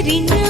தெரிஞ்ச